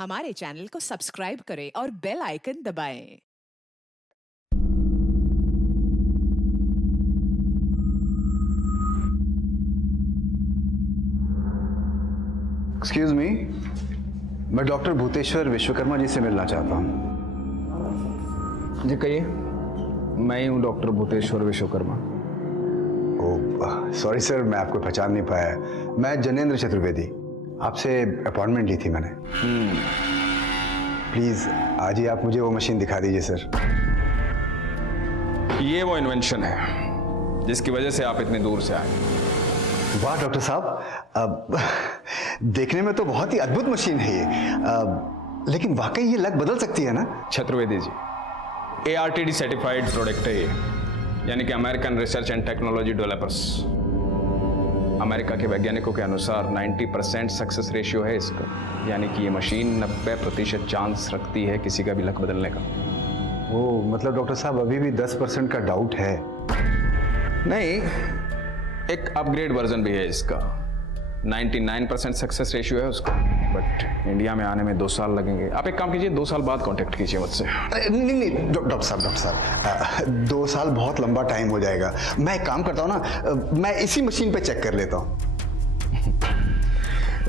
हमारे चैनल को सब्सक्राइब करें और बेल आइकन दबाएं। एक्सक्यूज मी, मैं डॉक्टर भूतेश्वर विश्वकर्मा जी से मिलना चाहता हूँ। जी कहिए। मैं ही हूँ doctor Bhuteshwar Vishwakarma. Oh sorry sir, मैं आपको पहचान नहीं पाया। मैं जनेंद्र चतुर्वेदी, आपसे अपॉइंटमेंट ली थी मैंने। प्लीज आज ही आप मुझे वो मशीन दिखा दीजिए सर। ये वो इन्वेंशन है जिसकी वजह से आप इतनी दूर से आए। वाह डॉक्टर साहब, देखने में तो बहुत ही अद्भुत मशीन है ये, लेकिन वाकई ये लग बदल सकती है ना? Chaturvedi ji, ARTD certified product है ये, यानी कि American research and technology developers. America के वैज्ञानिकों के अनुसार 90% सक्सेस रेशियो है इसका, यानी कि ये मशीन 90% चांस रखती है किसी का भी लक बदलने का। वो मतलब डॉक्टर साहब अभी भी 10% का डाउट है? नहीं, एक अपग्रेड वर्जन भी है इसका। 99% सक्सेस रेशियो है उसका, बट इंडिया में आने में 2 साल लगेंगे। आप एक काम कीजिए, 2 साल बाद कांटेक्ट कीजिए मुझसे। नहीं डॉक्टर साहब, 2 साल बहुत लंबा टाइम हो जाएगा। मैं एक काम करता हूँ ना, मैं इसी मशीन पे चेक कर लेता हूँ।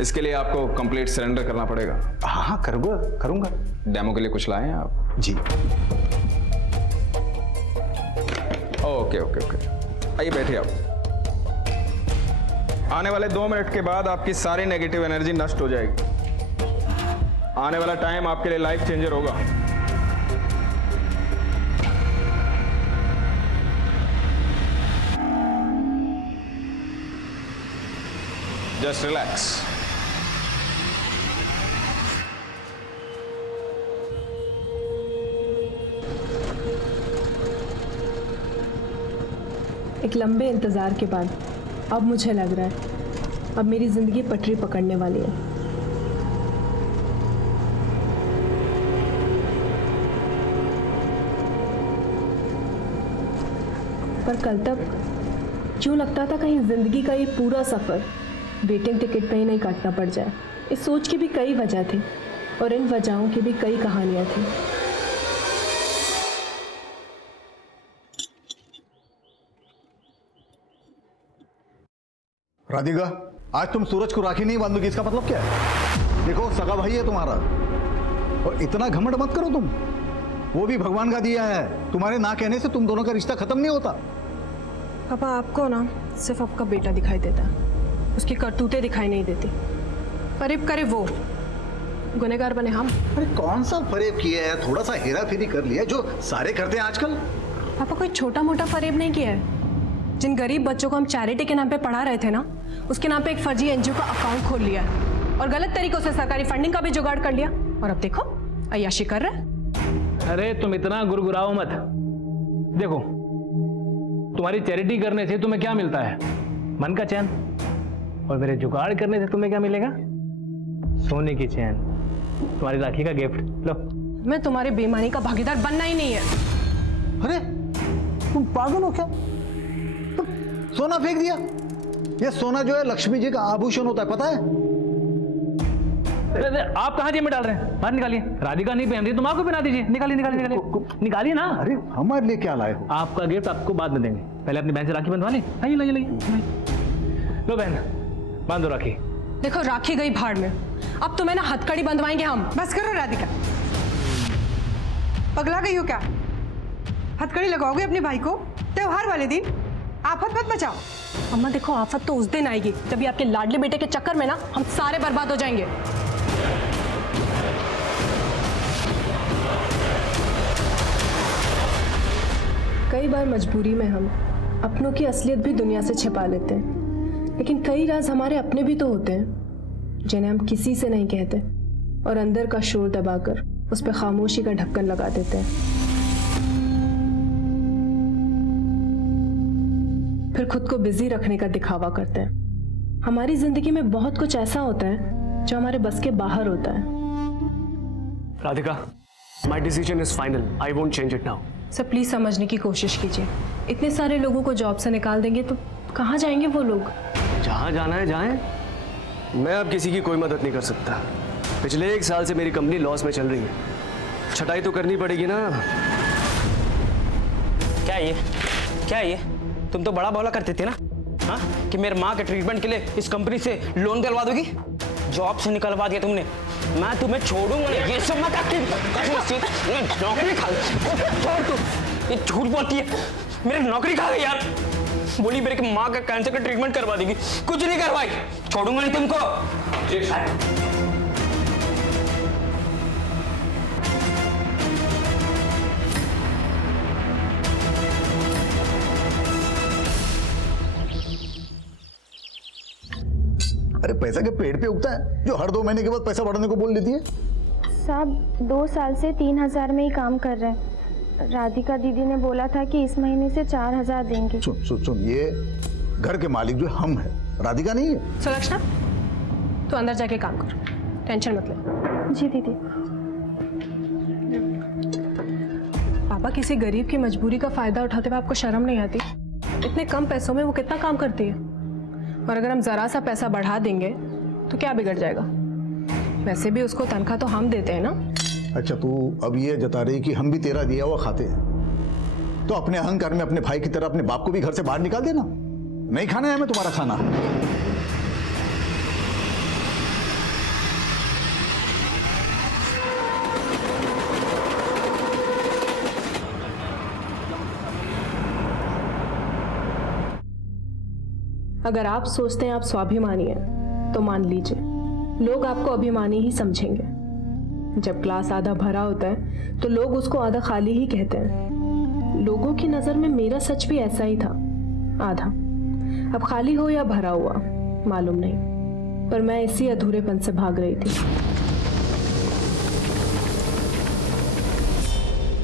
इसके लिए आपको कंप्लीट सरेंडर करना पड़ेगा। हाँ करूँगा। डेमो के लिए कुछ लाए हैं आप? जी। ओके आइए बैठिए आप। आने वाले 2 मिनट के बाद आपकी सारी नेगेटिव एनर्जी नष्ट हो जाएगी। आने वाला टाइम आपके लिए लाइफ चेंजर होगा। Just relax. एक लंबे इंतजार के बाद अब मुझे लग रहा है अब मेरी जिंदगी पटरी पकड़ने वाली है। पर कल तक क्यों लगता था कहीं जिंदगी का ये पूरा सफर वेटिंग टिकट पे ही नहीं काटना पड़ जाए। इस सोच की भी कई वजह थी और इन वजहों की भी कई कहानियां थी। राधिका, आज तुम सूरज को राखी नहीं बांधोगी, इसका मतलब क्या है? देखो सगा भाई है तुम्हारा, और इतना घमंड मत करो तुम। वो भी भगवान का दिया है, तुम्हारे ना कहने से तुम दोनों का रिश्ता खत्म नहीं होता। पापा, आपको ना सिर्फ आपका बेटा दिखाई देता है, उसकी करतूतें दिखाई नहीं देती। फरेब करे वो, गुनहगार बने हम। अरे कौन सा फरेब किया है? थोड़ा सा हेरा फेरी कर लिया, जो सारे करते हैं आजकल। पापा, कोई छोटा मोटा फरेब नहीं किया है। जिन गरीब बच्चों को हम चैरिटी के नाम पे पढ़ा रहे थे ना, उसके नाम पे एक फर्जी NGO का अकाउंट खोल लिया और गलत तरीकों से सरकारी फंडिंग का भी जुगाड़ कर लिया, और अब देखो अय्याशी कर रहा है। अरे तुम इतना गुरगुराओ मत। देखो, तुम्हारी चैरिटी करने से तुम्हें क्या मिलता है? मन का चैन। और मेरे जुगाड़ करने से तुम्हें क्या मिलेगा? सोने की चैन, तुम्हारी राखी का गिफ्ट। लो। मैं तुम्हारी बेईमानी का भागीदार बनना ही नहीं है। अरे तुम पागल हो क्या? तुम सोना फेंक दिया। ये सोना जो है लक्ष्मी जी का आभूषण होता है, पता है? अरे आप कहाँ जेब में डाल रहे हैं? बाहर निकालिए। राधिका नहीं पहन रही, तुम आपको पहना दीजिए। निकालिए ना। अरे हमारे लिए क्या लाए हो? आपका गिफ्ट आपको बाद में देंगे, पहले अपनी बहन से राखी बंधवा लें। आइए लाइए। लो बहन, बांधो राखी। देखो, राखी गई भाड़ में, अब तुम्हें ना हथकड़ी बंधवाएंगे हम। बस करो राधिका, पगला गई हो क्या? हथकड़ी लगाओगे अपने भाई को त्योहार वाले दिन? आफत मत मचाओ। अम्मा देखो, आफत तो उस दिन आएगी जब आपके लाडले बेटे के चक्कर में ना हम सारे बर्बाद हो जाएंगे। कई बार मजबूरी में हम अपनों की असलियत भी दुनिया से छिपा लेते हैं, लेकिन कई राज हमारे अपने भी तो होते हैं जिन्हें हम किसी से नहीं कहते और अंदर का शोर दबाकर उस पर खामोशी का ढक्कन लगा देते हैं। फिर खुद को बिजी रखने का दिखावा करते हैं। हमारी जिंदगी में बहुत कुछ ऐसा होता है जो हमारे बस के बाहर होता है। Radhika, my decision is final. I won't change it now. Sir please समझने की कोशिश कीजिए। इतने सारे लोगों को जॉब से निकाल देंगे तो कहाँ जाएंगे वो लोग? जहाँ जाना है जाएं। मैं अब किसी की कोई मदद नहीं कर सकता। पिछले 1 साल से मेरी कंपनी लॉस में चल रही है, छटाई तो करनी पड़ेगी ना। क्या ये तुम तो बड़ा बोला करते थे ना, हाँ, कि मेरे माँ के ट्रीटमेंट के लिए इस कंपनी से लोन दिलवा दोगी, जॉब से निकलवा दिया तुमने। मैं तुम्हें छोड़ूंगा नहीं, ये सब मत नौकरी खा छोड़ तू, ये झूठ बोलती है, मेरी नौकरी खा गई यार। बोली मेरे माँ का कैंसर का ट्रीटमेंट करवा देगी, कुछ नहीं करवाई, छोड़ूंगा नहीं तुमको। अरे पैसा के पेड़ पे उगता है जो हर 2 महीने के बाद पैसा बढ़ाने को बोल देती है? साहब 2 साल से 3,000 में ही काम कर रहे हैं। राधिका दीदी ने बोला था कि इस महीने से 4,000 देंगे। सुन, ये घर के मालिक जो हम हैं, राधिका नहीं है। सुलक्षणा, तू अंदर जाके काम कर, टेंशन मत ले। जी दीदी। पापा, किसी गरीब की मजबूरी का फायदा उठाते हुए आपको शर्म नहीं आती? इतने कम पैसों में वो कितना काम करती है, और अगर हम जरा सा पैसा बढ़ा देंगे तो क्या बिगड़ जाएगा? वैसे भी उसको तनख्वाह तो हम देते हैं ना। अच्छा, तू अब ये जता रही कि हम भी तेरा दिया हुआ खाते हैं, तो अपने अहंकार में अपने भाई की तरह अपने बाप को भी घर से बाहर निकाल देना। नहीं खाना है हमें तुम्हारा खाना। अगर आप सोचते हैं आप स्वाभिमानी हैं, तो मान लीजिए लोग आपको अभिमानी ही समझेंगे। जब ग्लास आधा भरा होता है तो लोग उसको आधा खाली ही कहते हैं। लोगों की नजर में मेरा सच भी ऐसा ही था, आधा। अब खाली हो या भरा हुआ मालूम नहीं, पर मैं इसी अधूरेपन से भाग रही थी।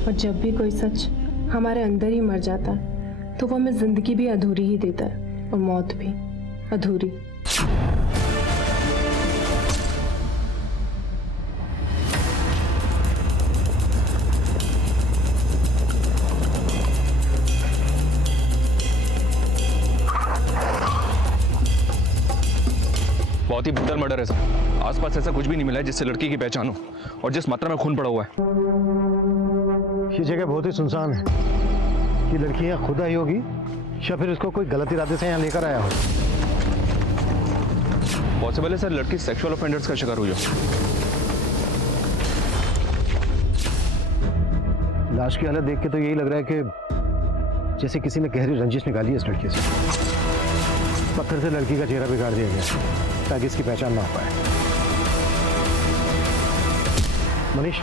और जब भी कोई सच हमारे अंदर ही मर जाता है तो वो हमें जिंदगी भी अधूरी ही देता है, और मौत भी अधूरी। बहुत ही ब्रूटल मर्डर है सर। आसपास ऐसा कुछ भी नहीं मिला है जिससे लड़की की पहचान हो, और जिस मात्रा में खून पड़ा हुआ है। ये जगह बहुत ही सुनसान है। ये लड़की यहाँ खुद आई होगी या फिर इसको कोई गलत इरादे से यहाँ लेकर आया हो। पॉसिबल है सर लड़की सेक्सुअल ऑफेंडर्स का शिकार हुई हो। लाश की हालत देख के तो यही लग रहा है कि जैसे किसी ने गहरी रंजिश निकाली है इस लड़की से। पत्थर से लड़की का चेहरा बिगाड़ दिया गया ताकि इसकी पहचान ना हो पाए। मनीष,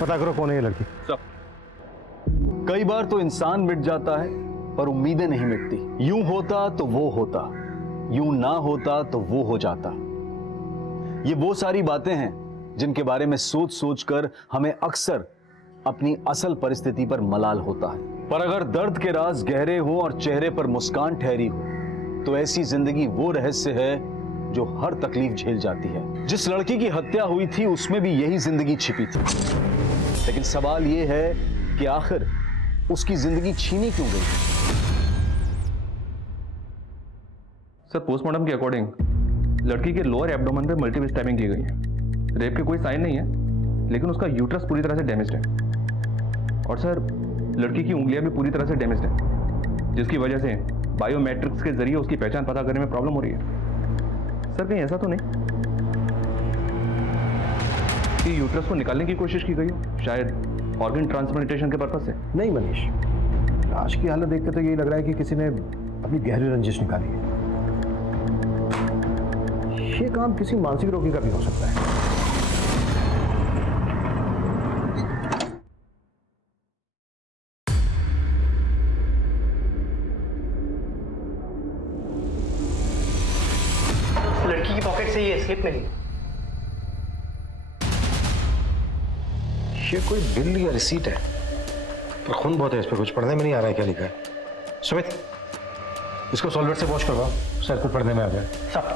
पता करो कौन है ये लड़की। कई बार तो इंसान मिट जाता है पर उम्मीदें नहीं मिटती। यूं होता तो वो होता, यूं ना होता तो वो हो जाता। ये वो सारी बातें हैं जिनके बारे में सोच सोच कर हमें अक्सर अपनी असल परिस्थिति पर मलाल होता है। पर अगर दर्द के राज गहरे हो और चेहरे पर मुस्कान ठहरी हो तो ऐसी जिंदगी वो रहस्य है जो हर तकलीफ झेल जाती है। जिस लड़की की हत्या हुई थी उसमें भी यही जिंदगी छिपी थी, लेकिन सवाल ये है कि आखिर उसकी जिंदगी छीनी क्यों गई? सर पोस्टमार्टम के अकॉर्डिंग लड़की के लोअर एब्डोमेन पे मल्टीपल स्टैबिंग की गई है। रेप के कोई साइन नहीं है, लेकिन उसका यूट्रस पूरी तरह से डैमेज्ड है। और सर लड़की की उंगलियां भी पूरी तरह से डैमेज्ड है, जिसकी वजह से बायोमेट्रिक्स के जरिए उसकी पहचान पता करने में प्रॉब्लम हो रही है। सर कहीं ऐसा तो नहीं कि यूट्रस को निकालने की कोशिश की गई हो, शायद ऑर्गन ट्रांसप्लांटेशन के पर्पस से? नहीं मनीष, लाश की हालत देख के तो यही लग रहा है कि किसी ने अपनी गहरी रंजिश निकाली है। ये काम किसी मानसिक रोगी का भी हो सकता है। लड़की की पॉकेट से ये स्लिप मिली। ये कोई बिल या रिसीट है, पर खून बहुत है इस पर, कुछ पढ़ने में नहीं आ रहा है क्या लिखा है। सुमित, इसको सॉल्वेट से वॉश करवाओ, शायद कुछ पढ़ने में आ जाए। सब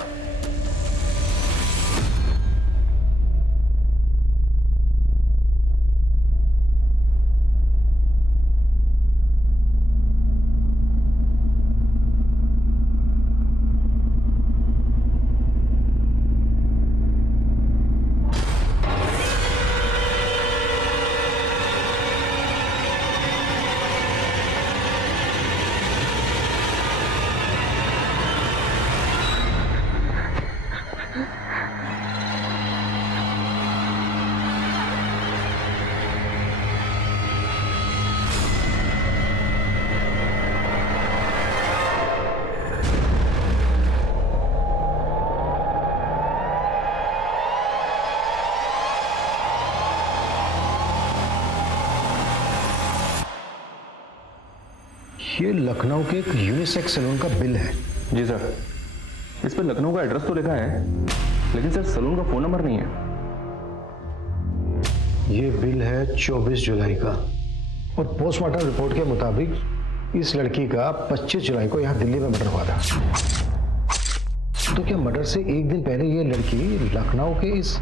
ये लखनऊ के एक यूनिसेक्स सैलून का बिल है। जी सर, इस पर लखनऊ का एड्रेस तो लिखा है, लेकिन सर सैलून का फोन नंबर नहीं है। ये बिल है 24 जुलाई का और पोस्टमार्टम रिपोर्ट के मुताबिक इस लड़की का 25 जुलाई को यहाँ दिल्ली में मर्डर हुआ था। तो क्या मर्डर से एक दिन पहले ये लड़की लखनऊ के इस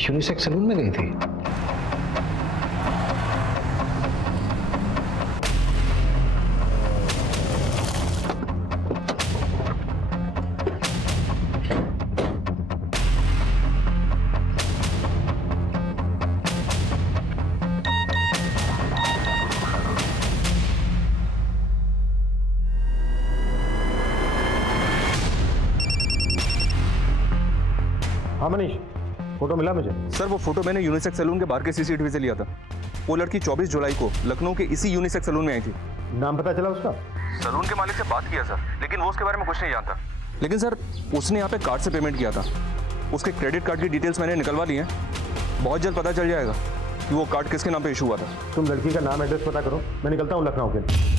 यूनिसेक्स सैलून में गई थी? हाँ मनीष, फोटो मिला मुझे। सर वो फोटो मैंने यूनिसेक्स सैलून के बाहर के सीसीटीवी से लिया था। वो लड़की 24 जुलाई को लखनऊ के इसी यूनिसेक्स सैलून में आई थी। नाम पता चला उसका? सैलून के मालिक से बात किया सर, लेकिन वो उसके बारे में कुछ नहीं जानता। लेकिन सर उसने यहाँ पे कार्ड से पेमेंट किया था। उसके क्रेडिट कार्ड की डिटेल्स मैंने निकलवा ली हैं। बहुत जल्द पता चल जाएगा कि वो कार्ड किसके नाम पे इशू हुआ था। तुम लड़की का नाम एड्रेस पता करो, मैं निकलता हूँ लखनऊ के लिए।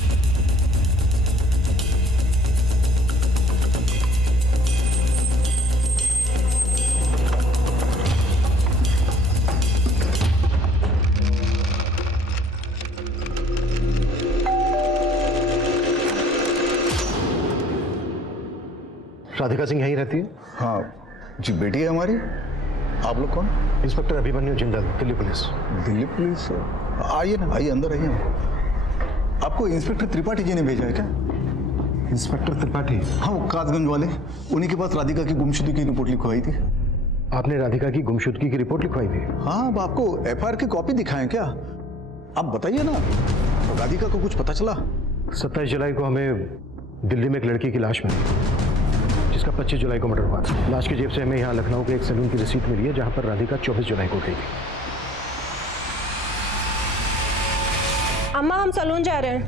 राधिका सिंह यहीं रहती है? हाँ जी, बेटी है हमारी। आप लोग कौन? Inspector Abhimanyu Jindal, Delhi police. Delhi police? आइए ना, आइए अंदर आइए। आपको इंस्पेक्टर त्रिपाठी जी ने भेजा है क्या? इंस्पेक्टर त्रिपाठी? हाँ, वो कासगंज वाले, उन्हीं के पास राधिका की गुमशुदगी की रिपोर्ट लिखवाई थी। आपने राधिका की गुमशुदगी की रिपोर्ट लिखवाई थी? हाँ, अब आपको FIR की कॉपी दिखाएं क्या? आप बताइए ना, राधिका को कुछ पता चला? 27 जुलाई को हमें दिल्ली में एक लड़की की लाश मिली जिसका 25 जुलाई को मर्डर हुआ था। लाश की जेब से हमें यहाँ लखनऊ के एक सैलून की रिसीट मिली है जहाँ पर राधिका 24 जुलाई को गई थी। अम्मा, हम सैलून जा रहे हैं।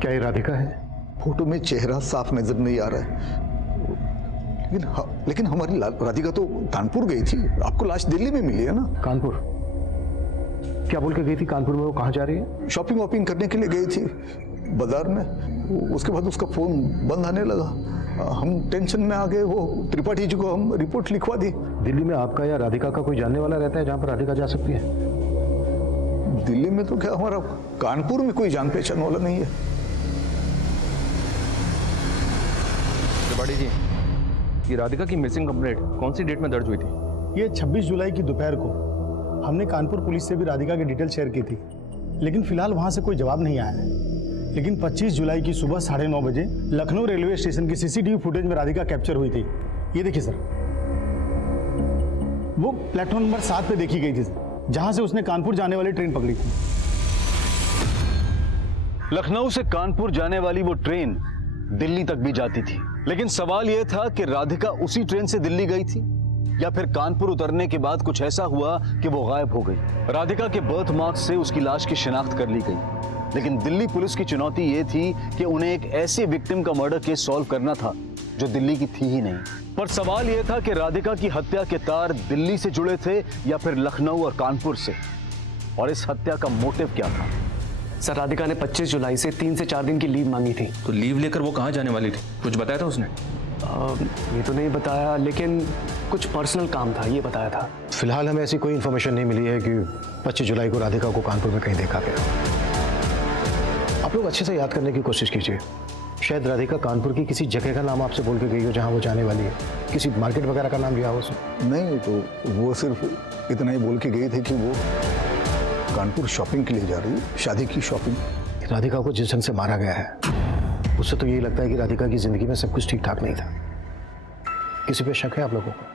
क्या ये राधिका है? फोटो में चेहरा साफ नजर नहीं आ रहा है, लेकिन हमारी राधिका तो कानपुर गई थी। आपको लाश दिल्ली में मिली है ना? कानपुर? क्या बोल के गई थी कानपुर में? वो कहाँ जा रही है? शॉपिंग वॉपिंग करने के लिए गई थी बाजार में। उसके बाद उसका फोन बंद आने लगा। हम टेंशन में आ गए। वो त्रिपाठी जी को हम रिपोर्ट लिखवा दी। दिल्ली में आपका या राधिका का कोई जानने वाला रहता है जहाँ पर राधिका जा सकती है? दिल्ली में तो क्या, हमारा कानपुर में कोई जान पहचान वाला नहीं है। त्रिपाठी जी, ये राधिका की मिसिंग कंप्लेंट कौन सी डेट में दर्ज हुई थी? ये 26 जुलाई की दोपहर को हमने कानपुर पुलिस से भी राधिका की डिटेल शेयर की थी, लेकिन फिलहाल वहां से कोई जवाब नहीं आया है। लेकिन 25 जुलाई की सुबह 9:30 बजे लखनऊ रेलवे स्टेशन की CCTV फुटेज में राधिका कैप्चर हुई थी। ये देखिए सर, वो प्लेटफॉर्म नंबर 7 पे देखी गई थी जहां से उसने कानपुर जाने वाली ट्रेन पकड़ी थी। लखनऊ से कानपुर जाने वाली वो ट्रेन दिल्ली तक भी जाती थी, लेकिन सवाल यह था कि राधिका उसी ट्रेन से दिल्ली गई थी या फिर कानपुर उतरने के बाद कुछ ऐसा हुआ कि वो गायब हो गई। राधिका के बर्थ मार्क्स से उसकी लाश की शिनाख्त कर ली गई, लेकिन दिल्ली पुलिस की चुनौती ये थी कि उन्हें एक ऐसे विक्टिम का मर्डर केस सॉल्व करना था जो दिल्ली की थी ही नहीं। पर सवाल यह था कि राधिका की हत्या के तार दिल्ली से जुड़े थे या फिर लखनऊ और कानपुर से, और इस हत्या का मोटिव क्या था? सर, राधिका ने 25 जुलाई से 3 से 4 दिन की लीव मांगी थी। तो लीव लेकर वो कहाँ जाने वाली थी? कुछ बताया था उसने? ये तो नहीं बताया, लेकिन कुछ पर्सनल काम था, ये बताया था। फिलहाल हमें ऐसी कोई इन्फॉर्मेशन नहीं मिली है कि 25 जुलाई को राधिका को कानपुर में कहीं देखा गया। आप लोग अच्छे से याद करने की कोशिश कीजिए। शायद राधिका कानपुर की किसी जगह का नाम आपसे बोल के गई हो जहाँ वो जाने वाली है। किसी मार्केट वगैरह का नाम लिया हो उसने? नहीं, तो वो सिर्फ इतना ही बोल के गई थी कि वो कानपुर शॉपिंग के लिए जा रही है, शादी की शॉपिंग। राधिका को जिस ढंग से मारा गया है उससे तो यही लगता है कि राधिका की जिंदगी में सब कुछ ठीक ठाक नहीं था। किसी पे शक है आप लोगों को?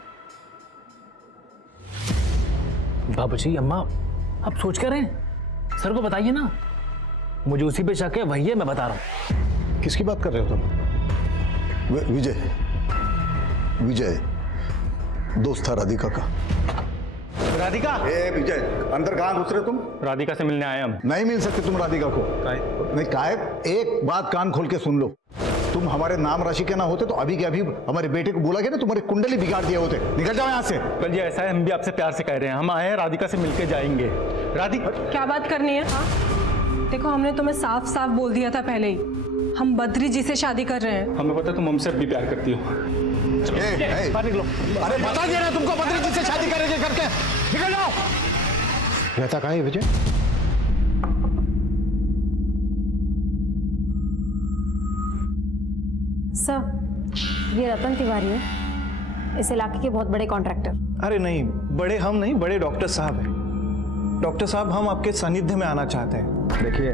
बाबूजी, अम्मा, आप सोच कर रहे हैं? सर को बताइए ना। मुझे उसी पे शक है, वही है, मैं बता रहा हूँ। किसकी बात कर रहे हो तुम? विजय, विजय दोस्त था राधिका का। राधिका? विजय, अंदर कहाँ घुस रहे तुम? राधिका से मिलने आए हम। नहीं मिल सकते तुम राधिका को। नहीं, काय, एक बात कान खोल के सुन लो। तुम हमारे नाम राशि के ना होते तो अभी के अभी हमारे बेटे को बोला गया ना, तुम्हारे कुंडली बिगाड़ दिए होते। निकल जाओ यहाँ से। कल जी ऐसा है, हम भी आपसे प्यार से कह रहे हैं, हम आए हैं राधिका से मिलके जाएंगे। राधिका क्या बात करनी है? हाँ देखो, हमने तुम्हें साफ साफ बोल दिया था पहले ही, हम बद्री जी से शादी कर रहे हैं। हमें पता तुम हमसे भी प्यार करती हो। बाहर निकलो। अरे बता दे रहा तुमको बद्री जी से शादी करेंगे करके। निकल जाओ। रहता कहाँ है विजय? सर, ये रतन तिवारी है, इस इलाके के बहुत बड़े कॉन्ट्रैक्टर। अरे नहीं, बड़े हम नहीं, बड़े डॉक्टर साहब हैं। डॉक्टर साहब, हम आपके सानिध्य में आना चाहते हैं। देखिए,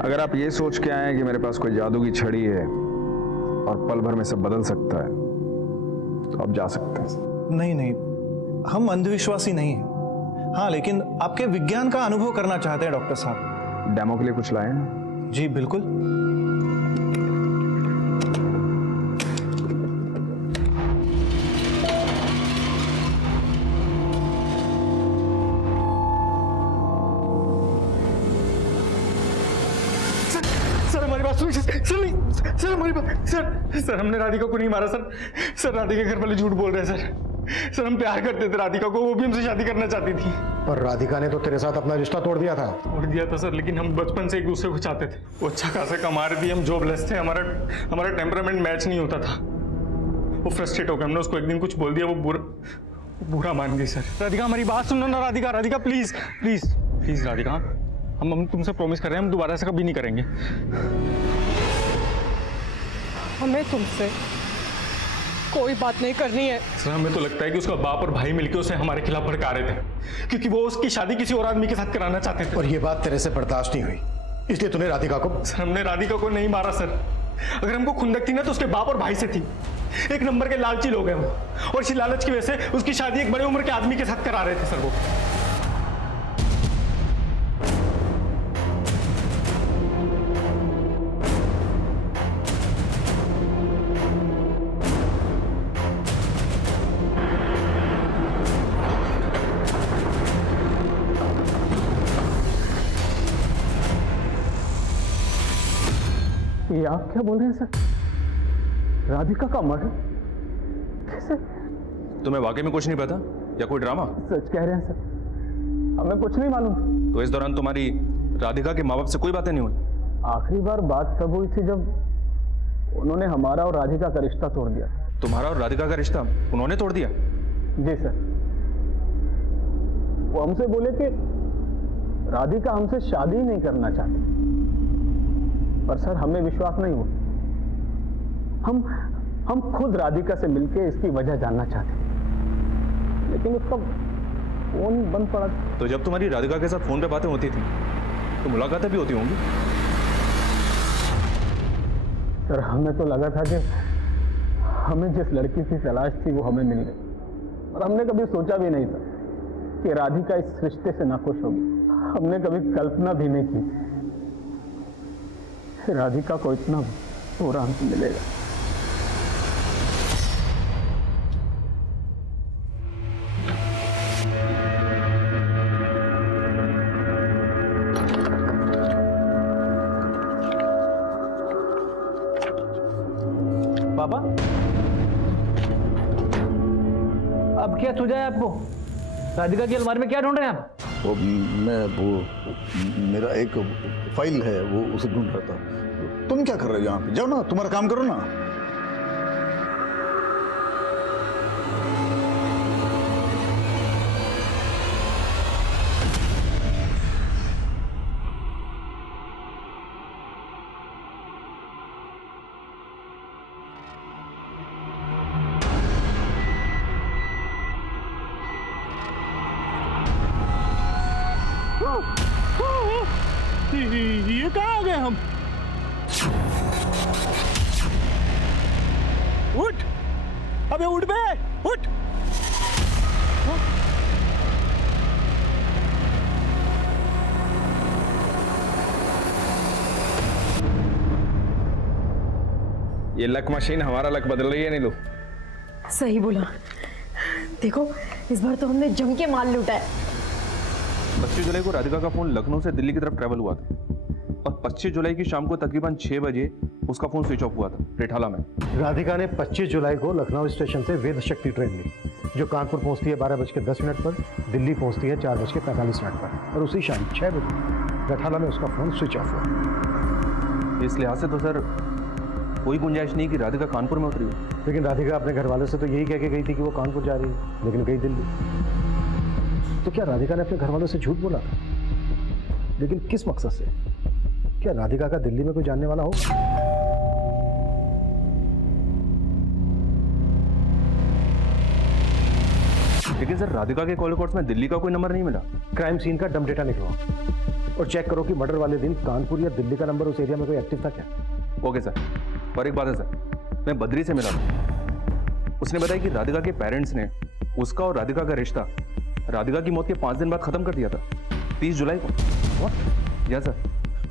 अगर आप ये सोच के आए हैं कि मेरे पास कोई जादू की छड़ी है और पल भर में सब बदल सकता है, तो आप जा सकते हैं। नहीं नहीं, हम अंधविश्वासी नहीं हैं। हाँ, लेकिन आपके विज्ञान का अनुभव करना चाहते हैं डॉक्टर साहब। डेमो के लिए कुछ लाए हैं? जी बिल्कुल। सर हमारी बात सुनिए। सर नहीं, सर हमारी बात। सर हमने राधिका को नहीं मारा सर। सर राधिका घर वाले झूठ बोल रहे हैं सर हम प्यार करते थे राधिका को, वो भी हमसे शादी करना चाहती थी। पर राधिका ने तो तेरे साथ अपना रिश्ता तोड़ दिया था। तोड़ दिया था सर, लेकिन हम बचपन से एक दूसरे को चाहते थे। वो अच्छा खासा कमा रही थी, हम जॉबलेस थे, हमारा टेम्परामेंट मैच नहीं होता था। वो फ्रस्ट्रेट हो गया, हमने उसको एक दिन कुछ बोल दिया, वो बुरा मान गई सर। राधिका हमारी बात सुनो ना। Radhika please please please Radhika, हम तुमसे प्रॉमिस कर रहे हैं, हम दोबारा ऐसा कभी नहीं करेंगे। हमें तुमसे कोई बात नहीं करनी है। सर हमें तो लगता है कि उसका बाप और भाई मिलकर उसे हमारे खिलाफ भड़का रहे थे, क्योंकि वो उसकी शादी किसी और आदमी के साथ कराना चाहते थे। और ये बात तेरे से बर्दाश्त नहीं हुई, इसलिए तूने राधिका को। सर हमने राधिका को नहीं मारा सर। अगर हमको खुंदक थी ना तो उसके बाप और भाई से थी। एक नंबर के लालची लोग हैं वो, और इसी लालच की वजह से उसकी शादी एक बड़े उम्र के आदमी के साथ करा रहे थे सर वो। ये आप क्या बोल रहे हैं सर? राधिका का मर्डर कैसे? तुम्हें वाकई में कुछ नहीं पता या कोई ड्रामा? सच कह रहे हैं सर, हमें कुछ नहीं मालूम। तो इस दौरान तुम्हारी राधिका के माँ बाप से कोई बातें नहीं हुई? आखिरी बार बात तब हुई थी जब उन्होंने हमारा और राधिका का रिश्ता तोड़ दिया। तुम्हारा और राधिका का रिश्ता उन्होंने तोड़ दिया? जी सर, वो हमसे बोले कि राधिका हमसे शादी नहीं करना चाहती, पर सर हमें विश्वास नहीं हुआ। हम खुद राधिका से मिलके इसकी वजह जानना चाहते, लेकिन उसका फोन बंद पड़ा। तो जब तुम्हारी राधिका के साथ फोन पे बातें होती थी तो मुलाकातें भी होती होंगी? सर हमें तो लगा था कि हमें जिस लड़की की तलाश थी वो हमें मिल गई, और हमने कभी सोचा भी नहीं था कि राधिका इस रिश्ते से नाखुश होगी। हमने कभी कल्पना भी नहीं की राधिका को इतना बुरा अंत मिलेगा। पापा, अब क्या सूझा है आपको? राधिका की अलमारी में क्या ढूंढ रहे हैं आप? वो मेरा एक फाइल है, वो उसे ढूंढ रहा था। तुम क्या कर रहे हो यहाँ पे? जाओ ना, तुम्हारा काम करो ना। ये कहाँ आ गए हम? उठ, अबे उठ बे, उठ। ये लक मशीन हमारा लक बदल रही है नीलू। सही बोला। देखो, इस बार तो हमने जम के माल लूटा है। 25 जुलाई को राधिका का फोन लखनऊ से दिल्ली की तरफ ट्रैवल हुआ था और 25 जुलाई की शाम को तकरीबन 6 बजे उसका फोन स्विच ऑफ हुआ था रिठाला में। राधिका ने 25 जुलाई को लखनऊ स्टेशन से वेद शक्ति ट्रेन ली जो कानपुर पहुंचती है 12:10 पर, दिल्ली पहुंचती है 4:45 पर और उसी शाम 6 बजे रिठाला में उसका फोन स्विच ऑफ हुआ। इस लिहाज से तो सर कोई गुंजाइश नहीं कि राधिका कानपुर में उतरी हो। लेकिन राधिका अपने घर वालों से तो यही कह के गई थी कि वो कानपुर जा रही है, लेकिन गई दिल्ली। तो क्या राधिका ने अपने घर वालों से झूठ बोला था? लेकिन किस मकसद से? क्या राधिका का दिल्ली में कोई जानने वाला हो? लेकिन सर राधिका के कॉल रिकॉर्ड्स में दिल्ली का कोई नंबर नहीं मिला। क्राइम सीन का डम डेटा निकलवाओ और चेक करो कि मर्डर वाले दिन कानपुर या दिल्ली का नंबर उस एरिया में कोई एक्टिव था क्या। Okay sir. और एक बात है सर, मैं बद्री से मिला था। उसने बताया कि राधिका के पेरेंट्स ने उसका और राधिका का रिश्ता राधिका की मौत के 5 दिन बाद खत्म कर दिया था, 30 जुलाई को। व्हाट? या सर।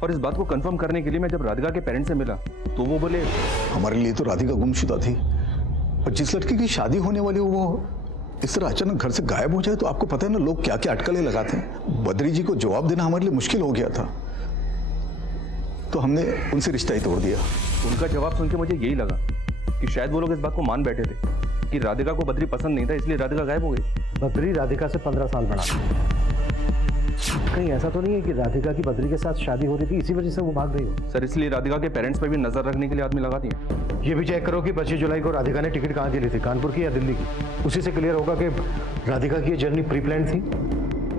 और इस बात को कंफर्म करने के लिए मैं जब राधिका के पेरेंट्स से मिला तो वो बोले हमारे लिए तो राधिका गुमशुदा थी और जिस लड़की की शादी होने वाली हो वो इस तरह अचानक घर से गायब हो जाए तो आपको पता है ना लोग क्या क्या अटकलें लगाते हैं। बद्री जी को जवाब देना हमारे लिए मुश्किल हो गया था तो हमने उनसे रिश्ता ही तोड़ दिया। उनका जवाब सुन के मुझे यही लगा कि शायद वो लोग इस बात को मान बैठे थे कि राधिका को बद्री पसंद नहीं था, इसलिए राधिका गायब हो गई। बद्री राधिका से 15 साल बड़ा। कहीं ऐसा तो नहीं है कि राधिका की बद्री के साथ शादी हो रही थी इसी वजह से वो भाग गई हो? सर इसलिए राधिका के पेरेंट्स पर भी नजर रखने के लिए आदमी लगा दिए। ये भी चेक करो कि 25 जुलाई को राधिका ने टिकट कहाँ की ली थी, कानपुर की या दिल्ली की। उसी से क्लियर होगा कि राधिका की ये जर्नी प्री प्लान थी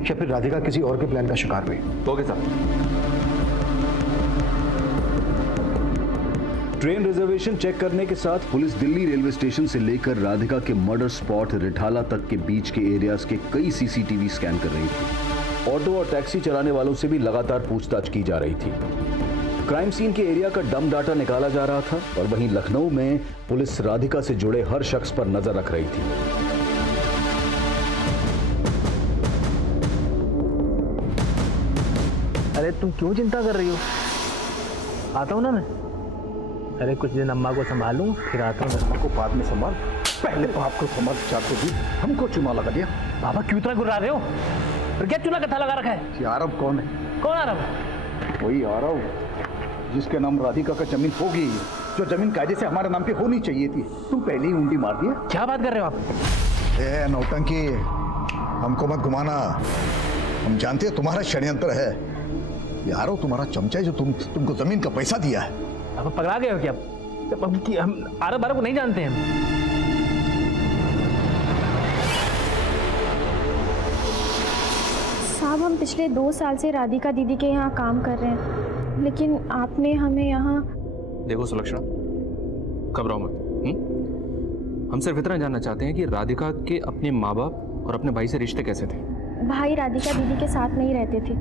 या फिर राधिका किसी और के प्लान का शिकार हुई। Okay sir. Train reservation check करने के साथ पुलिस दिल्ली रेलवे स्टेशन से लेकर राधिका के मर्डर स्पॉट रिठाला तक के बीच के एरियाज के कई सीसीटीवी स्कैन कर रही थी। ऑटो और टैक्सी चलाने वालों से भी लगातार पूछताछ की जा रही थी। क्राइम सीन के एरिया का डम डाटा निकाला जा रहा था और वहीं लखनऊ में पुलिस राधिका से जुड़े हर शख्स पर नजर रख रही थी। अरे तुम क्यों चिंता कर रही हो? आता हूँ ना मैं। अरे कुछ दिन अम्मा को संभालूं फिर आता हूँ। अम्मा को बाद में संभाल, पहले बाप को संभाल। चाकू दी हमको चुना लगा दिया। बाबा क्यों इतना गुर्रा रहे हो? फिर क्या चूल्हा कथा लगा रखा है? ये आरव कौन है? कौन आरव? वही आरव जिसके नाम राधिका का जमीन होगी, जो जमीन कायदे से हमारे नाम पे होनी चाहिए थी। तुम पहले ही उंडी मार दिया। क्या बात कर रहे हो आप? ए नौटंकी, हमको मत घुमाना। हम जानते हैं तुम्हारा षड्यंत्र है। ये आरव तुम्हारा चमचा है जो तुमको जमीन का पैसा दिया है। आप पकड़ा गए हो क्या? हम आरव बारव को नहीं जानते हैं। साहब हम पिछले 2 साल से राधिका दीदी के यहाँ काम कर रहे हैं, लेकिन आपने हमें यहाँ। देखो सुलक्षणा, घबराओ मत। हम सिर्फ इतना जानना चाहते हैं कि राधिका के अपने माँ बाप और अपने भाई से रिश्ते कैसे थे? भाई राधिका दीदी के साथ नहीं रहते थे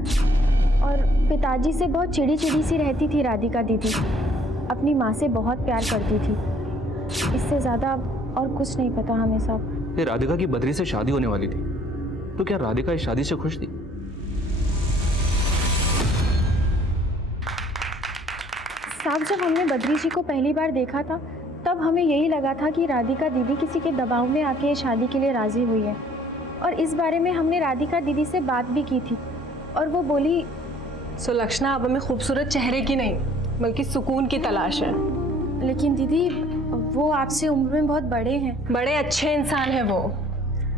और पिताजी से बहुत चिड़ी चिड़ी सी रहती थी राधिका दीदी। अपनी माँ से बहुत प्यार करती थी, इससे ज़्यादा और कुछ नहीं पता हमें साहब। ये राधिका की बद्री से शादी होने वाली थी, तो क्या राधिका इस शादी से खुश थी? साहब जब हमने बद्री जी को पहली बार देखा था तब हमें यही लगा था कि राधिका दीदी किसी के दबाव में आके शादी के लिए राजी हुई है और इस बारे में हमने राधिका दीदी से बात भी की थी और वो बोली सुलक्षणा अब हमें खूबसूरत चेहरे की नहीं बल्कि सुकून की तलाश है। लेकिन दीदी वो आपसे उम्र में बहुत बड़े हैं। बड़े अच्छे इंसान हैं वो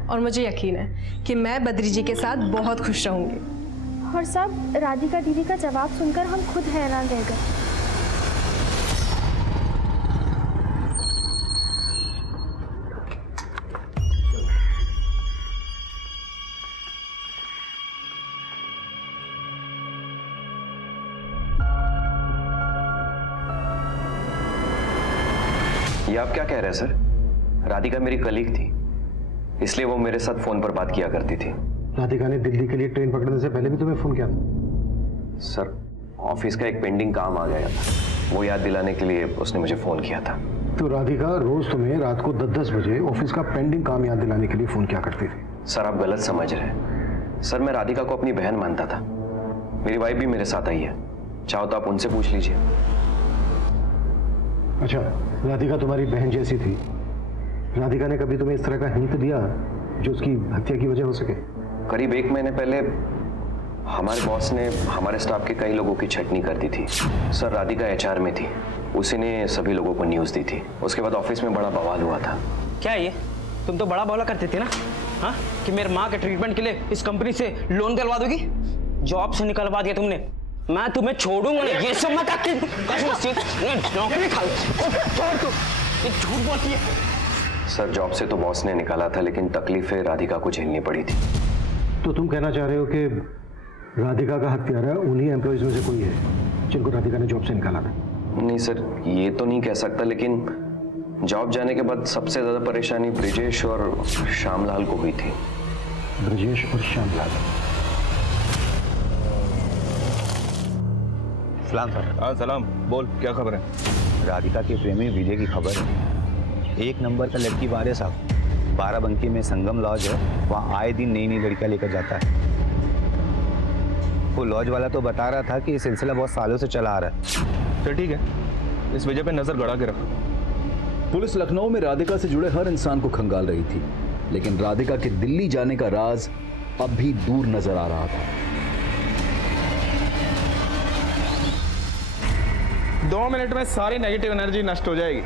और मुझे यकीन है कि मैं बद्री जी के साथ बहुत खुश रहूंगी। और साहब राधिका दीदी का जवाब सुनकर हम खुद हैरान रह गए। ये आप क्या कह रहे हैं सर? राधिका मेरी कलीग थी, इसलिए वो मेरे साथ फोन पर बात किया करती थी। राधिका ने दिल्ली के लिए ट्रेन पकड़ने से पहले भी तुम्हें फोन किया था? सर ऑफिस का एक पेंडिंग काम आ गया था, वो याद दिलाने के लिए उसने मुझे फोन किया था। तो राधिका रोज तुम्हें रात को 10-10 बजे ऑफिस का पेंडिंग काम याद दिलाने के लिए फोन किया करती थी? सर आप गलत समझ रहे हैं। सर मैं राधिका को अपनी बहन मानता था। मेरी वाइफ भी मेरे साथ आई है, चाहो तो आप उनसे पूछ लीजिए। अच्छा, राधिका तुम्हारी बहन जैसी थी। राधिका ने कभी तुम्हें इस तरह का हिंट दिया जो उसकी हत्या की वजह हो सके? करीब 1 महीने पहले हमारे बॉस ने हमारे स्टाफ के कई लोगों की छटनी कर दी थी सर। राधिका एचआर में थी, उसी ने सभी लोगों को न्यूज़ दी थी। उसके बाद ऑफिस में बड़ा बवाल हुआ था। क्या ये तुम तो बड़ा बोला करते थे ना, हाँ, कि मेरे माँ के ट्रीटमेंट के लिए इस कंपनी से लोन दिलवा दोगी। जॉब से निकलवा दिया तुमने, मैं तुम्हें छोड़ूंगा नहीं। ये सब मत नौकरी खा झूठ बोलती है। सर जॉब से तो बॉस ने निकाला था, लेकिन तकलीफें राधिका को झेलनी पड़ी थी। तो तुम कहना चाह रहे हो कि राधिका का हत्यारा उन्हीं एम्प्लॉयज में से कोई है जिनको राधिका ने जॉब से निकाला था? नहीं सर, ये तो नहीं कह सकता, लेकिन जॉब जाने के बाद सबसे ज्यादा परेशानी ब्रिजेश और श्यामलाल को हुई थी। ब्रिजेश और श्यामलाल। सलाम सर। हाँ सलाम, बोल क्या खबर है? राधिका के प्रेमी विजय की खबर है। एक नंबर का लड़की बार है साहब, बाराबंकी में संगम लॉज है, वहाँ आए दिन नई नई लड़कियाँ लेकर जाता है। वो लॉज वाला तो बता रहा था कि ये सिलसिला बहुत सालों से चला आ रहा है। चल ठीक है, इस वजह पे नजर गड़ा के रख। पुलिस लखनऊ में राधिका से जुड़े हर इंसान को खंगाल रही थी, लेकिन राधिका के दिल्ली जाने का राज अब भी दूर नजर आ रहा था। 2 मिनट में सारी नेगेटिव एनर्जी नष्ट हो जाएगी।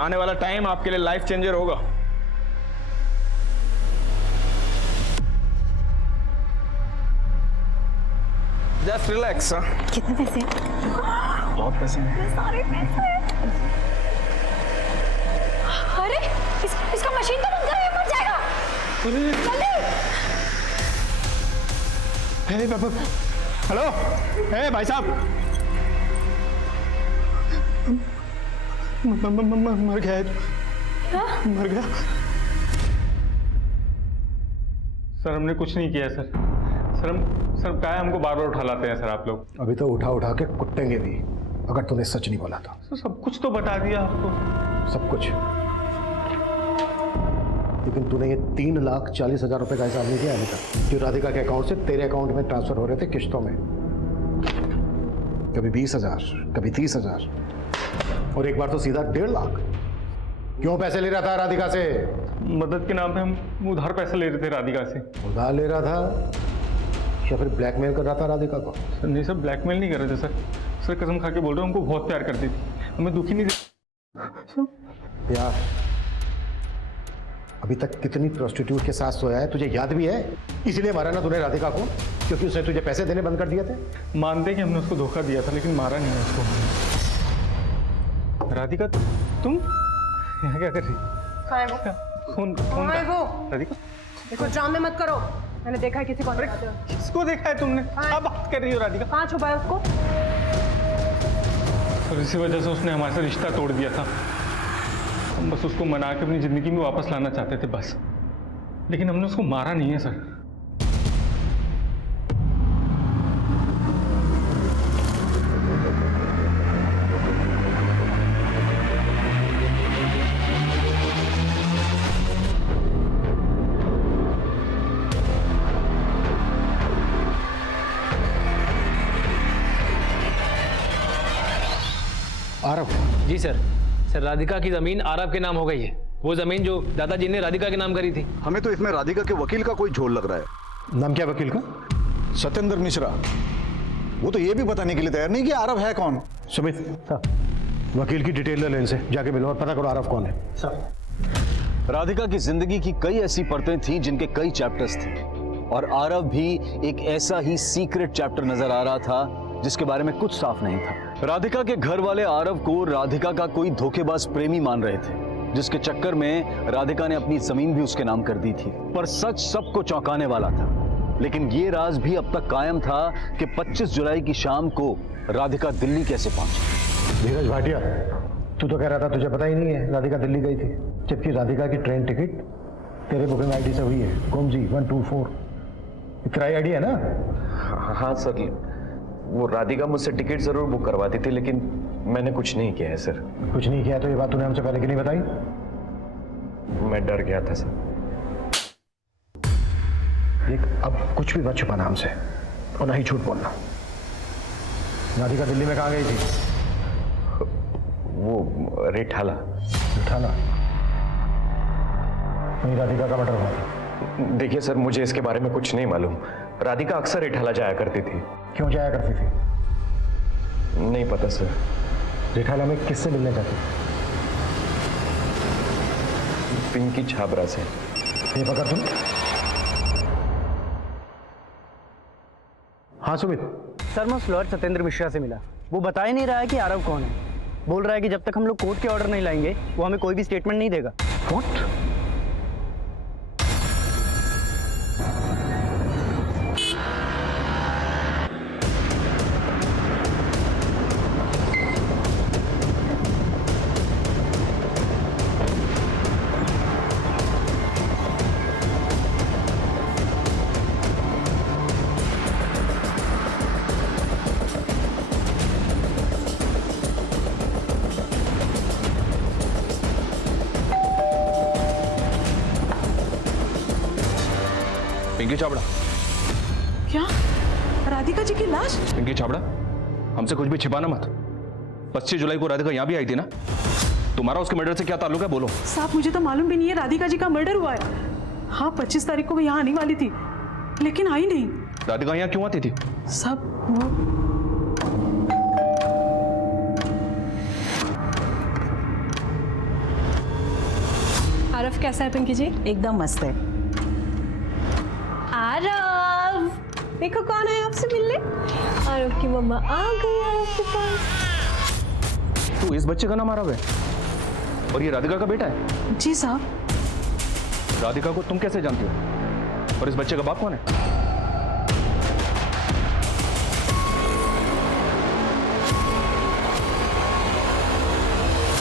आने वाला टाइम आपके लिए लाइफ चेंजर होगा। Just relax. कितने पैसे? बहुत पैसे हैं। सारे पैसे। अरे इसका मशीन तो बंद कर, ये मर जाएगा। जल्दी। हेलो, भाई साहब, मर गया है। मर गया सर। हमने कुछ नहीं किया सर। सर क्या हमको बार बार उठा लाते हैं सर आप लोग? अभी तो उठा उठा के कुटेंगे भी अगर तूने सच नहीं बोला तो। सर सब कुछ तो बता दिया आपको। सब कुछ, लेकिन तूने ये 3,40,000 रुपए का हिसाब नहीं किया अभी तक, जो राधिका के अकाउंट से तेरे अकाउंट में ट्रांसफर हो रहे थे किश्तों में। कभी 20,000, कभी 30,000 और एक बार तो सीधा 1.5 लाख। क्यों पैसे ले रहा था राधिका से? मदद के नाम पे हम उधार पैसे ले रहे थे राधिका से। उधार ले रहा था या फिर ब्लैकमेल कर रहा था राधिका को? सर नहीं सर, ब्लैकमेल नहीं कर रहे थे सर। सर कसम खा के बोल रहा हूँ, हमको बहुत प्यार करती थी, हमें दुखी नहीं प्यार? अभी तक कितनी प्रोस्टिट्यूट के साथ सोया है तुझे याद भी है? इसलिए मारा ना तूने राधिका को क्योंकि उसने तुझे पैसे देने बंद कर दिए थे? मानते कि हमने उसको धोखा दिया था, लेकिन मारा नहीं है उसको। राधिका तुम यहाँ क्या कर रही? कहाँ है वो? कौन है वो? राधिका देखो ड्रामे मत करो, मैंने देखा है किसी को। किसको देखा है तुमने? क्या बात कर रही हो राधिका? कहाँ छुपा है उसको? और इसी वजह से उसने हमारे से रिश्ता तोड़ दिया था। हम बस उसको मना के अपनी जिंदगी में वापस लाना चाहते थे बस, लेकिन हमने उसको मारा नहीं है सर। आरव? जी सर। सर राधिका की जमीन आरव के नाम हो गई है, वो जमीन जो दादाजी ने राधिका के नाम करी थी। हमें तो इसमें राधिका के वकील का कोई झोल लग रहा है। नाम क्या वकील का? सत्येंद्र मिश्रा। वो तो ये भी बताने के लिए तैयार नहीं कि आरव है कौन। सुमित वकील की डिटेल ले इनसे, जाके मिलो और पता करो आरव कौन है। राधिका की जिंदगी की कई ऐसी परतें थी जिनके कई चैप्टर्स थे, और आरव भी एक ऐसा ही सीक्रेट चैप्टर नजर आ रहा था जिसके बारे में कुछ साफ नहीं था। राधिका के घर वाले आरव को राधिका का कोई धोखेबाज प्रेमी मान रहे थे, जिसके चक्कर में राधिका ने अपनी जमीन भी उसके नाम कर दी थी। पर सच सबको चौंकाने वाला था, लेकिन ये राज भी अब तक कायम था कि 25 जुलाई की शाम को राधिका दिल्ली कैसे पहुंची। धीरज भाटिया, तू तो कह रहा था तुझे पता ही नहीं है राधिका दिल्ली गई थी, जबकि राधिका की ट्रेन टिकट तेरे बुकिंग आईडी से हुई है, गोमजी 124। किराए आईडी है ना? हाँ सर, वो राधिका मुझसे टिकट जरूर बुक करवाती थी, लेकिन मैंने कुछ नहीं किया है सर। कुछ नहीं किया तो ये बात तूने हमसे पहले क्यों नहीं बताई? मैं डर गया था सर। देख, अब कुछ भी मत छुपाना हमसे और ना ही झूठ बोलना। राधिका दिल्ली में कहाँ गई थी? वो रिठाला। रिठाला? वहीं राधिका का मर्डर हुआ था। देखिए सर, मुझे इसके बारे में कुछ नहीं मालूम। राधिका अक्सर रिठाला जाया करती थी। क्यों जाया करती थी? नहीं पता सर। रिठाला में किससे मिलने जाती? पिंकी छाबरा से। ये पकड़ तुम। हाँ सुमित। सर मैं उस लॉयर सत्येंद्र मिश्रा से मिला। वो बता ही नहीं रहा है कि आरव कौन है। बोल रहा है कि जब तक हम लोग कोर्ट के ऑर्डर नहीं लाएंगे वो हमें कोई भी स्टेटमेंट नहीं देगा। कोर्ट? पिंकी छाबड़ा। क्या? राधिका जी की लाश? पिंकी छाबड़ा, हमसे कुछ भी छिपाना मत। 25 जुलाई को राधिका यहाँ भी आई थी ना? तुम्हारा उसके मर्डर से क्या ताल्लुक है, बोलो। साहब मुझे तो मालूम भी नहीं है राधिका जी का मर्डर हुआ है। हाँ 25 तारीख को वो यहाँ आने वाली थी लेकिन आई नहीं। राधिका यहाँ क्यों आती थी? साहब वो आरव कैसा है पिंकी जी? एकदम मस्त है। आरव देखो कौन है आपसे मिलने। आरव की मम्मा आ गई आरव के पास। तू इस बच्चे का नाम आरव है और ये राधिका का बेटा है? जी साहब। राधिका को तुम कैसे जानते हो और इस बच्चे का बाप कौन है?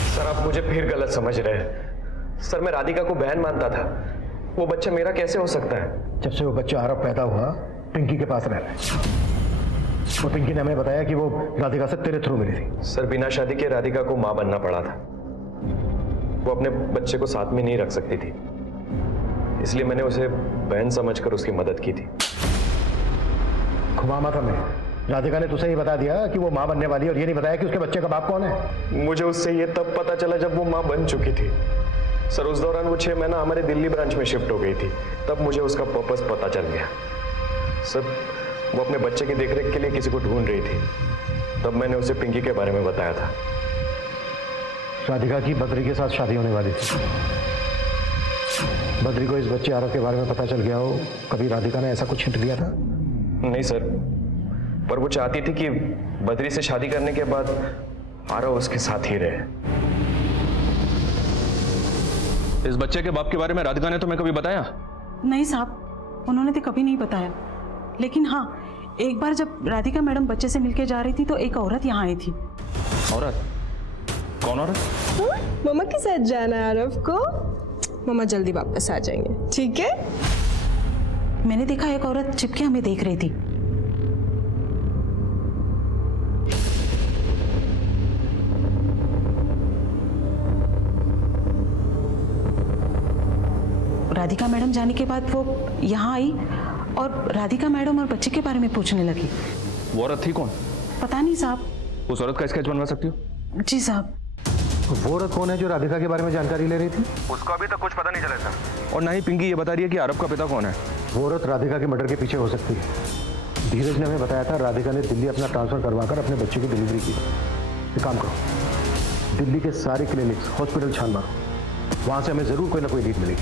सर आप मुझे फिर गलत समझ रहे हैं। सर मैं राधिका को बहन मानता था। वो बच्चा मेरा कैसे हो सकता है? जब से वो बच्चा आरव पैदा हुआ पिंकी के पास रह रहा है। और पिंकी ने हमें बताया कि वो राधिका से तेरे थ्रू मिली थी। सर बिना शादी के राधिका को मां बनना पड़ा था। वो अपने बच्चे को साथ में नहीं रख सकती थी, इसलिए मैंने उसे बहन समझकर उसकी मदद की थी। घुमा मत हमें। राधिका ने तुझे ये बता दिया कि वो मां बनने वाली है और ये नहीं बताया कि उसके बच्चे का बाप कौन है। मुझे उससे ये तब पता चला जब वो मां बन चुकी थी। सर उस दौरान वो 6 महीना हमारे दिल्ली ब्रांच में शिफ्ट हो गई थी, तब मुझे उसका पर्पस पता चल गया। सर वो अपने बच्चे की देखरेख के लिए किसी को ढूंढ रही थी, तब मैंने उसे पिंकी के बारे में बताया था। राधिका की बद्री के साथ शादी होने वाली थी। बद्री को इस बच्चे आरव के बारे में पता चल गया हो। कभी राधिका ने ऐसा कुछ हिंट दिया था? नहीं सर, पर वो चाहती थी कि बद्री से शादी करने के बाद आरव उसके साथ ही रहे। इस बच्चे के बाप के बारे में राधिका ने तुम्हें कभी बताया? नहीं साहब, उन्होंने तो कभी नहीं बताया। लेकिन हाँ एक बार जब राधिका मैडम बच्चे से मिलके जा रही थी तो एक औरत यहाँ आई थी। औरत? कौन औरत? मम्मा के साथ जाना है आरव को। मम्मा जल्दी वापस आ जाएंगे, ठीक है? मैंने देखा एक औरत छिपके हमें देख रही थी। राधिका मैडम जाने के बाद वो यहाँ आई और राधिका मैडम और बच्चे के बारे में पूछने लगी। वो औरत थी कौन? पता नहीं साहब। उस औरत का स्केच बनवा सकती हो? जी साहब। वो औरत कौन है जो राधिका के बारे में जानकारी ले रही थी? उसको अभी तक कुछ पता नहीं चला सर। और ना ही पिंकी ये बता रही है कि आरव का पिता कौन है। वो औरत राधिका के मर्डर के पीछे हो सकती है। धीरज ने हमें बताया था राधिका ने दिल्ली अपना ट्रांसफर करवाकर अपने बच्चे की डिलीवरी की। एक काम करो, दिल्ली के सारे क्लिनिक्स हॉस्पिटल छान मारो, वहां से हमें जरूर कोई ना कोई लीड मिलेगी।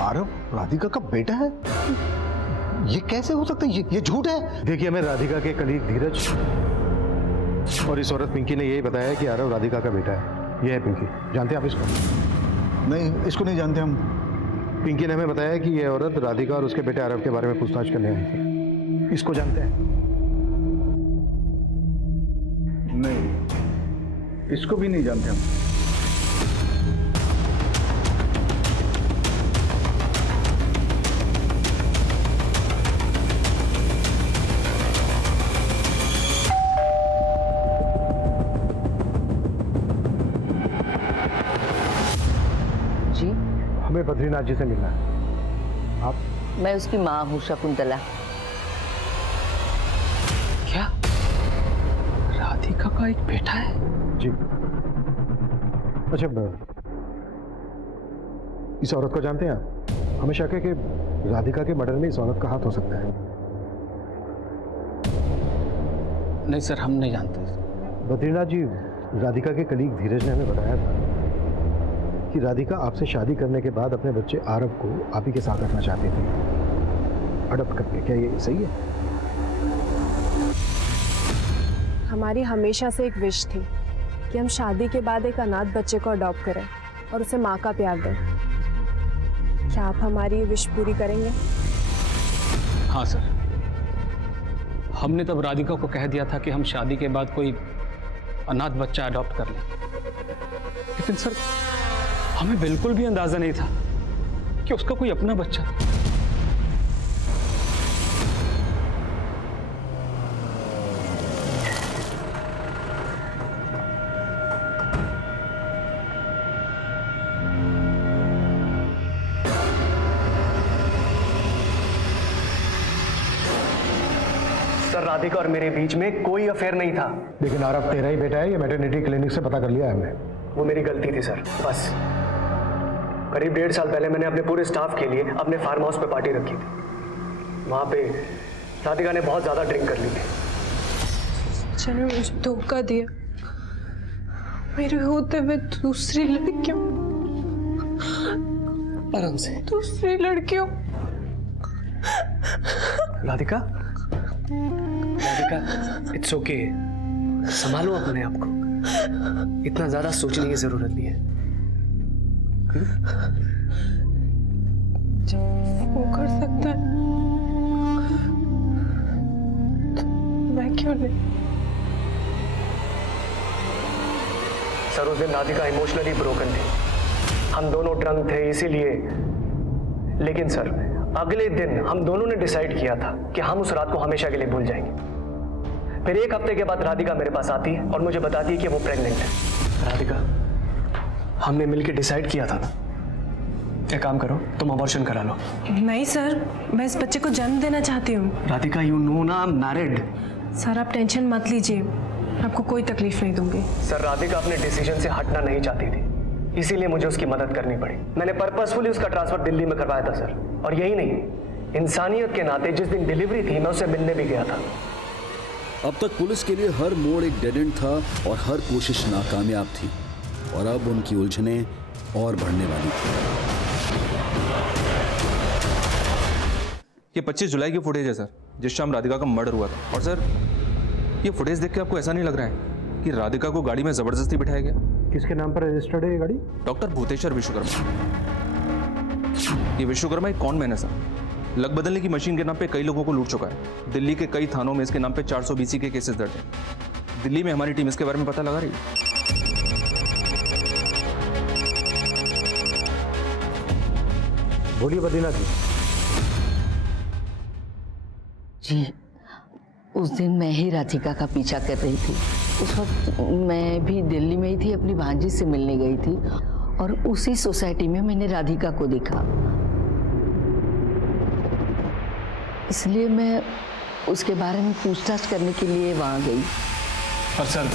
आरव राधिका का बेटा है? ये कैसे हो सकता है? ये झूठ है। देखिए हमें राधिका के कलीग धीरज और इस औरत पिंकी ने यही बताया कि आरव राधिका का बेटा है। ये है पिंकी। जानते हैं आप इसको? नहीं, इसको नहीं जानते हम। पिंकी ने हमें बताया कि यह औरत राधिका और उसके बेटे आरव के बारे में पूछताछ करने आई थी। इसको जानते हैं? नहीं, इसको भी नहीं जानते हम। हमें बद्रीनाथ जी से मिलना है। आप? मैं उसकी माँ हूँ शकुंतला। क्या? का एक बेटा है? जी। अच्छा, इस औरत को जानते हैं आप? हमें शक है कि राधिका के मर्डर में इस औरत का हाथ हो सकता है। नहीं सर, हम नहीं जानते। बद्रीनाथ जी, राधिका के कलीग धीरज ने हमें बताया था कि राधिका आपसे शादी करने के बाद अपने बच्चे आरव को आप ही के साथ रखना चाहती थी, अडॉप्ट करके। क्या ये सही है? हमारी हमेशा से एक विश थी कि हम शादी के बाद एक अनाथ बच्चे को अडॉप्ट करें और उसे माँ का प्यार दें। क्या आप हमारी ये विश पूरी करेंगे? हाँ सर, हमने तब राधिका को कह दिया था कि हम शादी के बाद कोई अनाथ बच्चा अडॉप्ट कर लें, लेकिन सर हमें बिल्कुल भी अंदाजा नहीं था कि उसका कोई अपना बच्चा था। सर, राधिका और मेरे बीच में कोई अफेयर नहीं था। लेकिन आरव तेरा ही बेटा है, ये मैटरनिटी क्लिनिक से पता कर लिया है हमने। वो मेरी गलती थी सर, बस। करीब 1.5 साल पहले मैंने अपने पूरे स्टाफ के लिए अपने फार्म हाउस पे पार्टी रखी थी। वहाँ पे राधिका ने बहुत ज़्यादा ड्रिंक कर ली थी। चलो, मुझे धोखा दिया। मेरे होते हुए दूसरी लड़कियों, आराम से। दूसरी लड़कियों। Radhika, Radhika, it's okay. संभालो अपने आप को, इतना ज्यादा सोचने की जरूरत नहीं है। वो कर सकता है, मैं क्यों नहीं? सर, उस दिन राधिका इमोशनली ब्रोकन थी। हम दोनों ड्रंक थे इसीलिए। लेकिन सर, अगले दिन हम दोनों ने डिसाइड किया था कि हम उस रात को हमेशा के लिए भूल जाएंगे। फिर 1 हफ्ते के बाद राधिका मेरे पास आती है और मुझे बताती है कि वो प्रेग्नेंट है। राधिका, हमने मिलकर डिसाइड किया था ना। एक काम करो, तुम अबॉर्शन करा लो। नहीं सर, मैं इस बच्चे को जन्म देना चाहती हूँ। राधिका, यू नो ना, आई एम मैरिड। सर, आप टेंशन मत लीजिए, आपको कोई तकलीफ नहीं दूंगी। सर, राधिका अपने डिसीजन से हटना नहीं चाहती थी, इसीलिए मुझे उसकी मदद करनी पड़ी। मैंने पर्पसफुली उसका ट्रांसफर दिल्ली में करवाया था सर। और यही नहीं, इंसानियत के नाते जिस दिन डिलीवरी थी मैं उससे मिलने भी गया था। अब तक पुलिस के लिए हर मोड़ एक डेड एंड था और हर कोशिश नाकामयाब थी, और अब उनकी उलझनें और बढ़ने वाली थी। ये 25 जुलाई की फुटेज है सर, जिस शाम राधिका का मर्डर हुआ था। और सर, ये फुटेज देख के आपको ऐसा नहीं लग रहा है कि राधिका को गाड़ी में जबरदस्ती बिठाया गया? किसके नाम पर रजिस्टर्ड है ये गाड़ी? डॉक्टर भूतेश्वर विश्वकर्मा। ये विश्वकर्मा एक कॉन मैन है सर। लग बदलने की मशीन के नाम पे कई लोगों को लूट चुका है। दिल्ली के कई थानों में इसके नाम पे 400 BC के केसेस दर्ज हैं। दिल्ली में हमारी टीम इसके बारे में पता लगा रही है। बोलिए बद्रीनाथ जी। जी, उस दिन मैं ही राधिका का पीछा कर रही थी। उस वक्त मैं भी दिल्ली में ही थी, अपनी भांजी से मिलने गई थी, और उसी सोसाइटी में मैंने राधिका को देखा। इसलिए मैं उसके बारे में पूछताछ करने के लिए वहाँ गई। पर सर,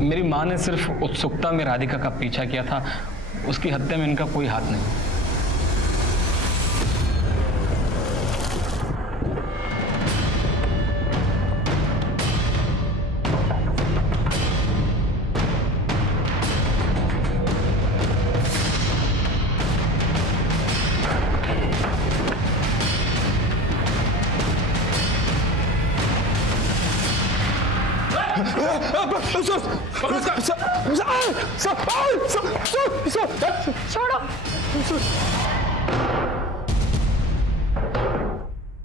मेरी माँ ने सिर्फ उत्सुकता में राधिका का पीछा किया था, उसकी हत्या में इनका कोई हाथ नहीं।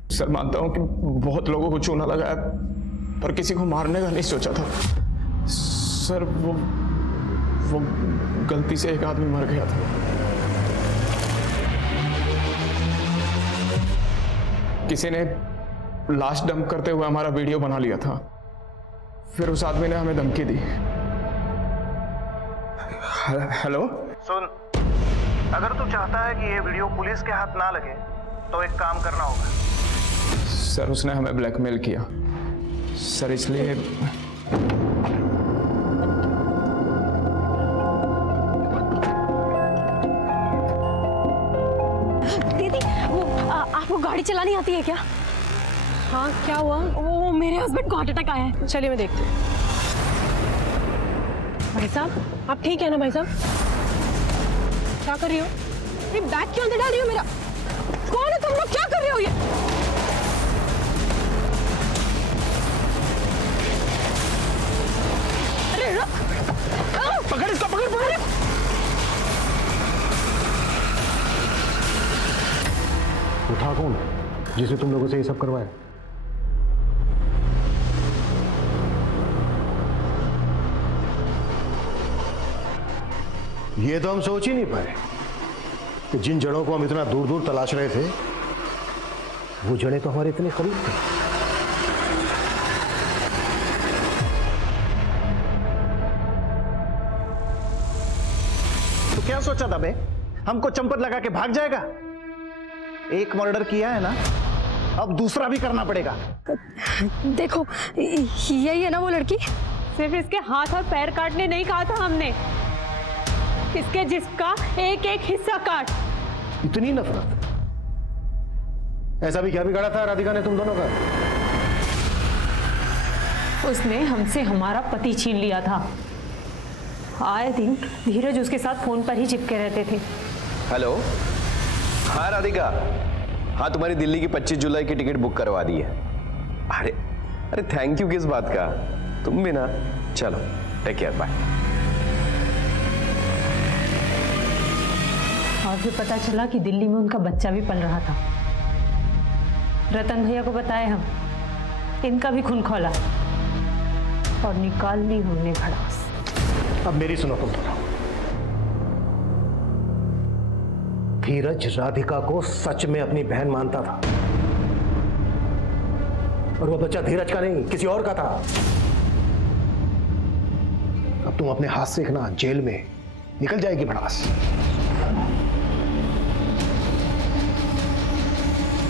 सर, मानता हूं कि बहुत लोगों को चूना लगाया, पर किसी को मारने का नहीं सोचा था सर। वो गलती से एक आदमी मर गया था। किसी ने लाश डंप करते हुए हमारा वीडियो बना लिया था, फिर उस आदमी ने हमें धमकी दी। हेलो सुन, अगर तू चाहता है कि ये वीडियो पुलिस के हाथ ना लगे तो एक काम करना होगा। सर, उसने हमें ब्लैकमेल किया सर, इसलिए गाड़ी चलानी आती है क्या? हाँ, क्या हुआ? वो मेरे हस्बैंड को हार्ट अटैक आया है। चलिए मैं देखती हूँ। भाई साहब, आप ठीक है ना भाई साहब? क्या कर रही हो? ये बैग क्यों अंदर डाल रही हो मेरा? कौन है तुम लोग? क्या कर रहे हो ये? अरे रुक! पकड़ इसको, पकड़। उठा कौन जिसने तुम लोगों से ये सब करवाया? ये तो हम सोच ही नहीं पाए कि जिन जड़ों को हम इतना दूर दूर तलाश रहे थे, वो जड़ें तो हमारे इतने करीब थी। तो क्या सोचा था बे? हमको चंपत लगा के भाग जाएगा? एक मर्डर किया है ना, अब दूसरा भी करना पड़ेगा। देखो, यही है ना वो लड़की? सिर्फ इसके हाथ और पैर काटने नहीं कहा था हमने, इसके जिस्म का एक एक हिस्सा काट। इतनी नफरत? ऐसा भी क्या बिगाड़ा था राधिका ने तुम दोनों का? उसने हमसे हमारा पति छीन लिया था। आए दिन धीरज उसके साथ फोन पर ही चिपके रहते थे। हेलो, हाँ राधिका, हाँ तुम्हारी दिल्ली की 25 जुलाई की टिकट बुक करवा दी है। अरे अरे थैंक यू किस बात का, तुम भी ना। चलो टेक केयर, बाय। और फिर पता चला कि दिल्ली में उनका बच्चा भी पल रहा था। रतन भैया को बताए हम, इनका भी खून खौला और निकाल ली हमने भड़ास। अब मेरी सुनो तुम दोनों। धीरज राधिका को सच में अपनी बहन मानता था, और वो बच्चा धीरज का नहीं किसी और का था। अब तुम अपने हाथ से देखना, जेल में निकल जाएगी भड़ास।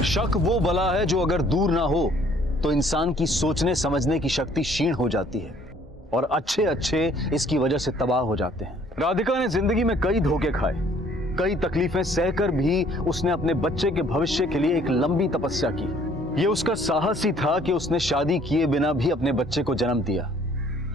शक वो बला है जो अगर दूर ना हो तो इंसान की सोचने समझने की शक्ति क्षीण हो जाती है, और अच्छे अच्छे इसकी वजह से तबाह हो जाते हैं। राधिका ने जिंदगी में कई धोखे खाए, कई तकलीफें सहकर भी उसने अपने बच्चे के भविष्य के लिए एक लंबी तपस्या की। ये उसका साहस ही था कि उसने शादी किए बिना भी अपने बच्चे को जन्म दिया,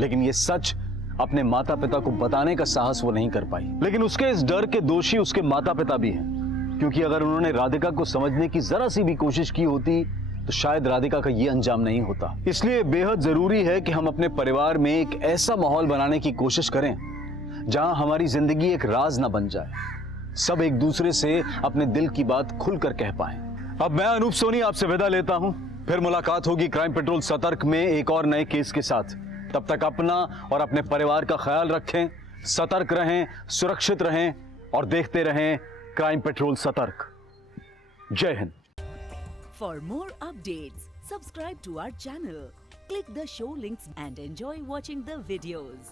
लेकिन ये सच अपने माता पिता को बताने का साहस वो नहीं कर पाई। लेकिन उसके इस डर के दोषी उसके माता पिता भी हैं, क्योंकि अगर उन्होंने राधिका को समझने की जरा सी भी कोशिश की होती तो शायद राधिका का ये अंजाम नहीं होता। इसलिए बेहद जरूरी है कि हम अपने परिवार में एक ऐसा माहौल बनाने की कोशिश करें जहां हमारी जिंदगी एक राज ना बन जाए, सब एक दूसरे से अपने दिल की बात खुलकर कह पाएं। अब मैं अनूप सोनी आपसे विदा लेता हूं, फिर मुलाकात होगी क्राइम पेट्रोल सतर्क में एक और नए केस के साथ। तब तक अपना और अपने परिवार का ख्याल रखें, सतर्क रहें, सुरक्षित रहें और देखते रहें क्राइम पेट्रोल सतर्क। जय Hind. For more updates, subscribe to our channel, click the show links and enjoy watching the videos.